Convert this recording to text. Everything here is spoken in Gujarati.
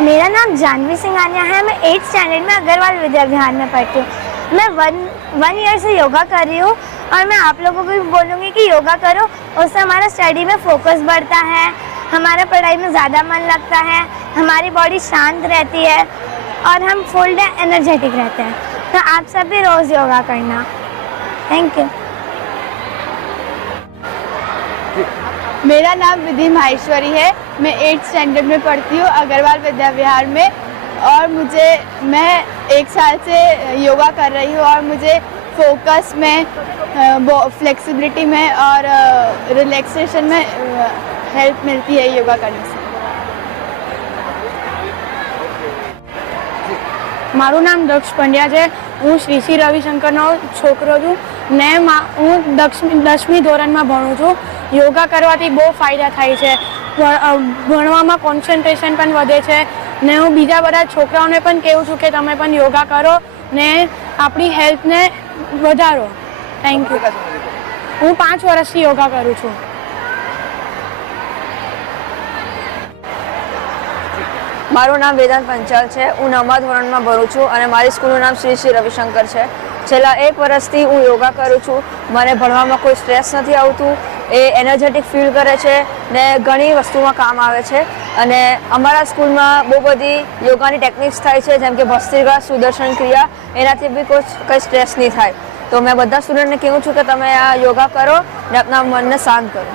मेरा नाम जानवी सिंघानिया है। मैं 8th स्टैंडर्ड में अग्रवाल विद्या विहार में पढ़ती हूँ। मैं वन ईयर से योगा कर रही हूँ और मैं आप लोगों को भी बोलूँगी कि योगा करो, उससे हमारा स्टडी में फोकस बढ़ता है, हमारा पढ़ाई में ज़्यादा मन लगता है, हमारी बॉडी शांत रहती है और हम फुल डे एनर्जेटिक रहते हैं। तो आप सब भी रोज़ योगा करना। Thank you. मेरा नाम विधि माहेश्वरी है। मैं 8th स्टैंडर्ड में पढ़ती हूँ अग्रवाल विद्या विहार में और मैं 1 साल से योगा कर रही हूँ और मुझे फोकस में, फ्लेक्सिबिलिटी में और रिलैक्सेशन में हेल्प मिलती है योगा करने से। મારું નામ દક્ષ પંડ્યા છે। હું શ્રી શ્રી રવિશંકરનો છોકરો છું ને હું 10મી ધોરણમાં ભણું છું। યોગા કરવાથી બહુ ફાયદા થાય છે, ભણવામાં કોન્સન્ટ્રેશન પણ વધે છે ને હું બીજા બધા છોકરાઓને પણ કહું છું કે તમે પણ યોગા કરો ને આપણી હેલ્થને વધારો। Thank you. હું 5 વર્ષથી યોગા કરું છું। મારું નામ વેદાંત પંચાલ છે। હું 9મા ધોરણમાં ભણું છું અને મારી સ્કૂલનું નામ શ્રી શ્રી રવિશંકર છે। છેલ્લા 1 વર્ષથી હું યોગા કરું છું। મને ભણવામાં કોઈ સ્ટ્રેસ નથી આવતું, એ એનર્જેટિક ફીલ કરે છે ને ઘણી વસ્તુમાં કામ આવે છે। અને અમારા સ્કૂલમાં બહુ બધી યોગાની ટેકનિક્સ થાય છે, જેમ કે ભસ્ત્રિકા, સુદર્શન ક્રિયા, એનાથી બી કોઈ સ્ટ્રેસ નહીં થાય। તો મેં બધા સ્ટુડન્ટને કહું છું કે તમે આ યોગા કરો ને આપણા મનને શાંત કરો।